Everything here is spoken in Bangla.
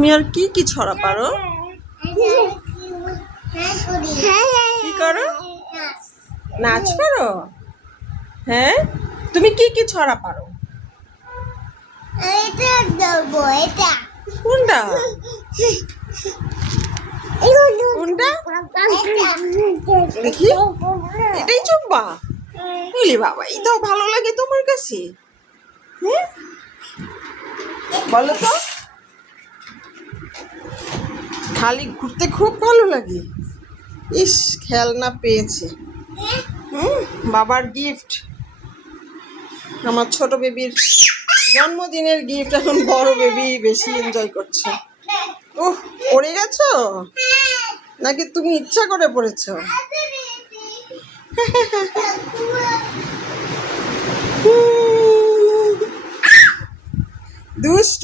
তুমি আর কি কি ছড়া পারো? কি করো? নাচ পারো? হ্যাঁ, তুমি কি কি ছড়া পারো? কোনটা কোনটা দেখি? এটাই চুম্বা? বলি বাবা, এটাও ভালো লাগে তোমার কাছে? হ্যাঁ, বলো তো। খালি ঘুরতে খুব ভালো লাগে। ইস, খেলনা পেয়েছে। বাবার গিফট, আমার ছোট বেবির জন্মদিনের গিফট। এখন বড় বেবি বেশি এনজয় করছে। ওহ, পড়ে গেছো নাকি তুমি ইচ্ছা করে পড়েছো?